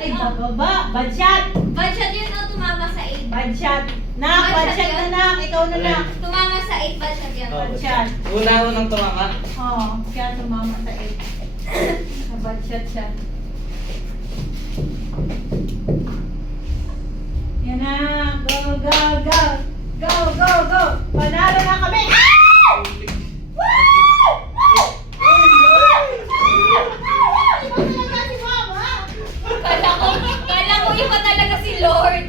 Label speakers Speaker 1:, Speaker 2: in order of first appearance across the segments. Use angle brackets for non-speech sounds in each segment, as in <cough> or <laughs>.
Speaker 1: Ay, bababa. Bad shot.
Speaker 2: Bad shot yun, no? Tumama sa 8.
Speaker 1: Bad shot. Nak,
Speaker 2: Bad
Speaker 1: bad
Speaker 2: shot
Speaker 1: shot na nak. Ikaw na nak.
Speaker 2: Tumama sa 8, bad shot yun.
Speaker 1: Bad shot.
Speaker 3: Una ako nang tumama.
Speaker 1: Oo, siya tumama sa 8. <coughs> Bad shot siya. Yan na. Go, go, go. Go, go, go. Panalo na kami. Ah! Woo! Iba talaga si Mama.
Speaker 2: Kala ko, kala ko iba talaga si Lord.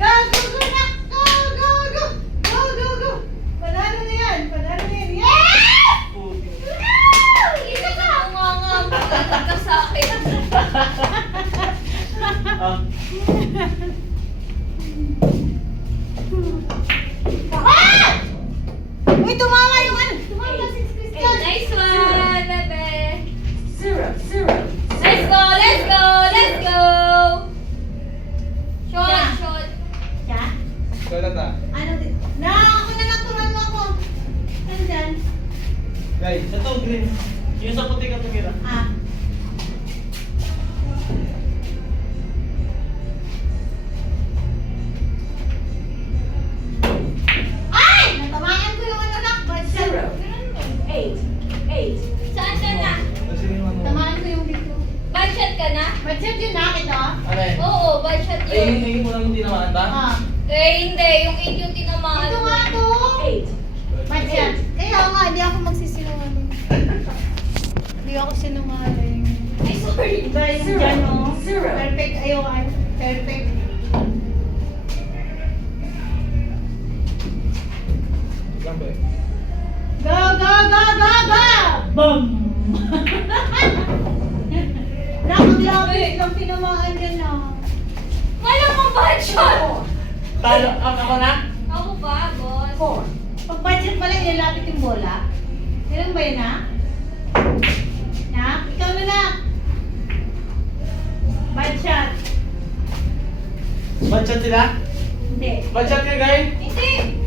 Speaker 1: Go, go, go, nak! Go, go, go! Go, go, go! Panalo na yan! Panalo na yan! Yeah!
Speaker 2: Isa ka nga nga, magkalat ka sa akin.
Speaker 3: Ah,
Speaker 1: Ah! Uy, tumama yung ano! Tumama si Christian!
Speaker 2: Nice one, bebe.
Speaker 4: Zero, zero.
Speaker 2: Let's go, let's go, let's go. Shot,
Speaker 1: Yeah.
Speaker 2: shot.
Speaker 1: Siya?
Speaker 3: ikaw na ta.
Speaker 1: Ano din? Na, ako na lang turuan mo ako. Ano dyan?
Speaker 3: Guys, ito green. Yung sa puti ka tumira.
Speaker 1: Shot
Speaker 2: ka na? Shot
Speaker 1: yun nak ito.
Speaker 3: Ano?
Speaker 2: Oo, shot
Speaker 3: Ay,
Speaker 2: yun.
Speaker 3: ay, mo lang tinamaan ba?
Speaker 1: Ah.
Speaker 2: Eh, hindi. Yung 8 yung tinamaan.
Speaker 1: Ito nga to.
Speaker 4: Eight.
Speaker 1: Bad shot. Kaya nga, di ako magsisinungaling. Hindi ako sinungaling.
Speaker 2: Ay, sorry.
Speaker 1: Yung dyan, no?
Speaker 4: Zero.
Speaker 1: Perfect. Ayaw, ay. Perfect. Go, go, go, go, go! Boom! <laughs> Nakaglapit lang tinamaan yan, ah.
Speaker 2: Wala mo bad shot.
Speaker 3: Talo, ang ako na?
Speaker 2: Ako ba, boss?
Speaker 4: Four.
Speaker 1: Pag budget pala, nilalapit yung bola. Ilan ba yun, ha? Na? Ikaw na na. Shot.
Speaker 3: Bad shot sila?
Speaker 1: Hindi.
Speaker 3: Shot ka guys?
Speaker 2: Hindi.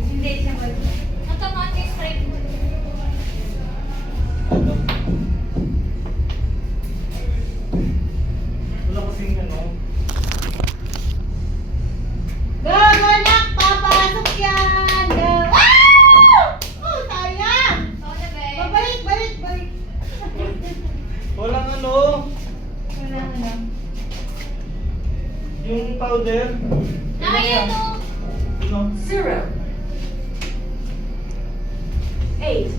Speaker 3: Powder.
Speaker 2: Ayan, no.
Speaker 3: Ano?
Speaker 4: Zero. Eight.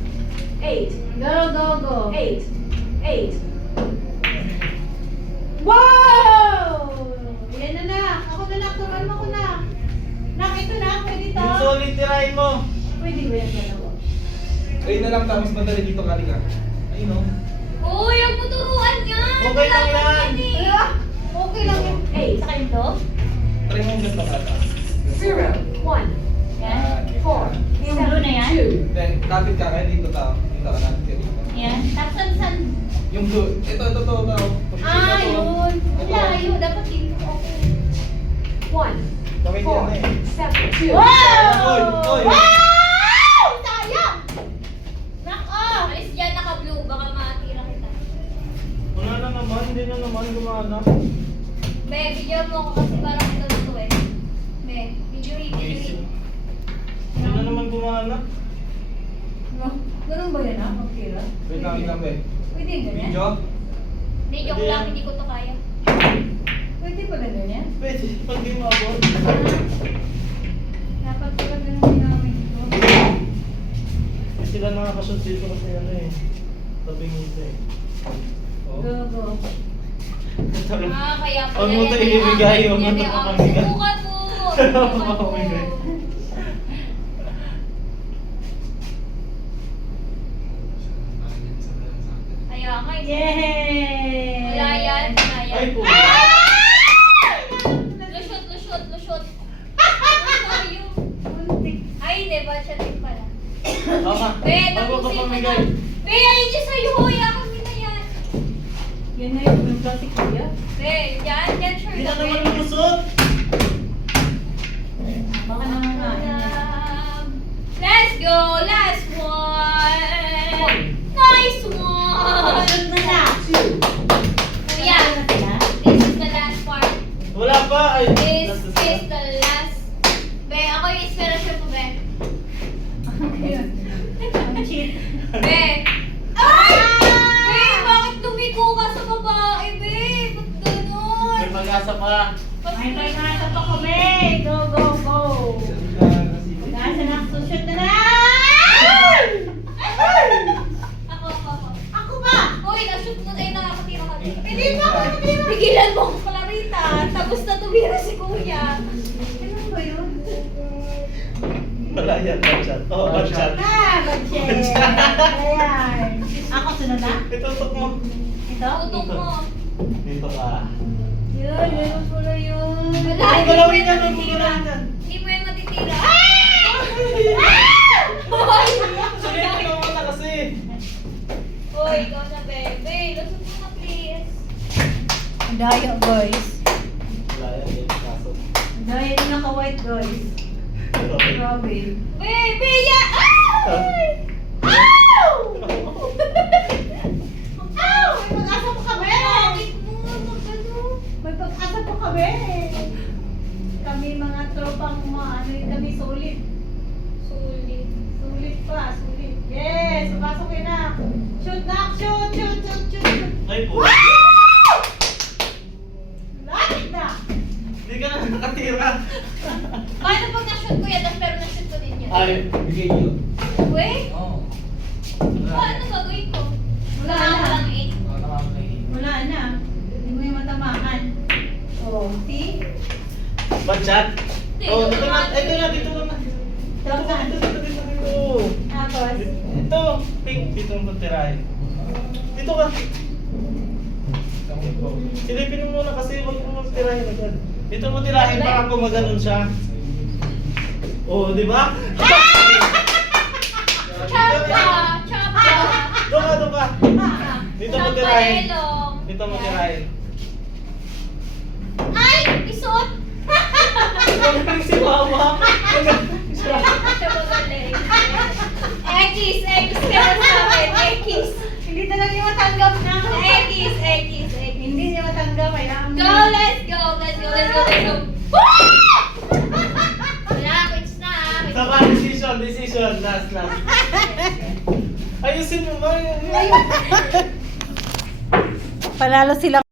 Speaker 4: Eight.
Speaker 1: Go, go, go.
Speaker 4: Eight. Eight.
Speaker 1: Wow! Yan na na. Ako na na. Turuan mo ko na. Nak, ito na. Pwede to.
Speaker 3: Yung solid tirahin mo.
Speaker 1: Pwede ba yan dalawa?
Speaker 3: Ayun na lang tapos madali dito kali ka. Ayun o.
Speaker 2: Uy, ang puturuan yan.
Speaker 3: Okay lang yan.
Speaker 1: okay lang yun.
Speaker 4: Eight.
Speaker 1: Sa kayo to?
Speaker 3: Try mo ganito kata.
Speaker 4: Zero. One.
Speaker 1: Yan.
Speaker 4: Four.
Speaker 1: Yung blue na yan?
Speaker 4: Two.
Speaker 3: Then, kapit ka kaya dito ka. Dito ka lapit ka dito.
Speaker 1: Yan. Tapos saan?
Speaker 3: Yung blue. Ito, ito, ito. ito. Position
Speaker 1: Ah,
Speaker 3: na to.
Speaker 1: yun. Layo. Dapat dito. Okay.
Speaker 4: One.
Speaker 3: Kamay
Speaker 4: Four.
Speaker 3: yan eh.
Speaker 4: Seven. Two.
Speaker 1: Wow!
Speaker 3: Oy, oy.
Speaker 1: Wow! Sayang! Nako!
Speaker 2: Alis dyan, naka-blue. Baka matira kita.
Speaker 3: Wala na naman. Hindi na naman gumana.
Speaker 2: Be, video mo ako kasi parang ito na to eh. Be, video read, video read.
Speaker 3: Hindi na
Speaker 1: No. Ganun ba yan ah? Okay lang.
Speaker 3: Wait lang, wait lang ba eh.
Speaker 1: Pwede yung ganyan?
Speaker 3: Video?
Speaker 2: Hindi, joke
Speaker 3: Pwede
Speaker 2: lang,
Speaker 3: yan.
Speaker 2: hindi ko to kaya.
Speaker 1: Pwede pa ganun yan?
Speaker 3: Pwede. Pag di maabot.
Speaker 1: Dapat pala ganun ginamit ko.
Speaker 3: Eh, sila nakakashoot dito kasi ano eh. Tabing nito eh. Oh.
Speaker 1: Go, go.
Speaker 2: Ah, kaya pala
Speaker 3: Huwag mo
Speaker 2: yan
Speaker 3: ito ibibigay,
Speaker 2: Ah,
Speaker 3: huwag mo
Speaker 2: yan
Speaker 3: ito
Speaker 2: ah,
Speaker 3: papamigay.
Speaker 2: Subukan mo. <laughs> Subukan
Speaker 3: mo
Speaker 2: mo.
Speaker 3: papamigay.
Speaker 2: Kaya nga eh.
Speaker 1: Yay!
Speaker 2: Wala yan, wala yan.
Speaker 3: Ay po.
Speaker 2: Lusot. Ano yun?
Speaker 1: Muntik.
Speaker 2: Ay, hindi, din pala.
Speaker 3: Tama.
Speaker 2: Be,
Speaker 3: Huwag mo
Speaker 2: tapusin mo na. Be, ayun dyan sa'yo. Huya kami na yan.
Speaker 1: Yan na yung yung plastic kuya.
Speaker 2: Be, yan, yan, sure
Speaker 3: Hindi na
Speaker 2: ka,
Speaker 3: naman
Speaker 2: be.
Speaker 3: lumusot.
Speaker 1: Baka naman nga. ay.
Speaker 2: This is the
Speaker 1: last. Be,
Speaker 2: ako yung inspiration ko, Be. Ang
Speaker 1: cheat. Ay! Be, bakit
Speaker 2: lumiko sa babae, Be? Ba't ganun? May mag-asa pa. May
Speaker 1: mag-asa. Go, go.
Speaker 3: Wala yan, shot. Oh, shot.
Speaker 1: Ah, budget. Ayan. Ako sunod na?
Speaker 3: Itutok mo.
Speaker 1: Ito?
Speaker 2: Tutok mo.
Speaker 3: Dito ka.
Speaker 1: Yun, meron ko na yun.
Speaker 2: Wala, hindi mo
Speaker 3: galawin
Speaker 2: matitira.
Speaker 3: galawin yan.
Speaker 2: Hindi mo yan matitira. Ah!
Speaker 3: Sulitin mo muna kasi.
Speaker 2: Uy, ikaw na, bebe. Lusot mo na, please.
Speaker 1: Ang daya, guys.
Speaker 3: Yan, eh. Kaso.
Speaker 1: Ang daya din naka-white, guys. Grabe.
Speaker 2: Bebe, ya! Ay!
Speaker 1: Ow! Ow! May pag-asa pa kami!
Speaker 2: Bakit mo magano?
Speaker 1: May pag-asa pa kami! Kami mga tropang mga ano kami, solid.
Speaker 2: Sulit.
Speaker 1: Sulit pa, sulit. Yes! Pasok na. Shoot na! Shoot! Shoot! Shoot! Shoot! shoot.
Speaker 3: Ay po
Speaker 1: na!
Speaker 3: Na nakatira.
Speaker 2: Paano pag na-shoot ko yan, tapos pero na-shoot ko din yan?
Speaker 3: Ay, bigay niyo.
Speaker 2: Uy,
Speaker 3: Oo.
Speaker 2: paano gagawin ko?
Speaker 1: Wala
Speaker 2: Wala
Speaker 1: na.
Speaker 2: lang.
Speaker 1: Wala na. Hindi mo yung matamaan. Oh, see?
Speaker 3: Shot?
Speaker 2: Hindi,
Speaker 3: Oh,
Speaker 2: ito
Speaker 3: dito na. Ito na, dito na.
Speaker 1: Tapos na.
Speaker 3: Dito, dito, dito, dito.
Speaker 1: Tapos,
Speaker 3: Ito, pink. Dito mo tirahin. Dito ka. Silipin mo muna kasi huwag mo tirahin agad. Dito mo tirahin baka gumaganon siya. Oh, di ba? <laughs>
Speaker 2: Chapa! Chapa!
Speaker 3: Doon ka, doon ka. Dito mo tirahin. Dito mo tirahin.
Speaker 2: Ay! Isuot!
Speaker 3: Magaling si mama.
Speaker 2: Ekis! Ekis ka na sa akin! Ekis!
Speaker 1: hindi talaga yung matanggap na.
Speaker 2: Ekis! Ekis! Ekis!
Speaker 1: Hindi niya matanggap.
Speaker 2: Let's go! Let's go! Let's go! Let's go! Woo! Wala! Quits na! ah. Quits
Speaker 3: Saka decision, decision. Last, last. Ayusin mo ba?
Speaker 1: Panalo sila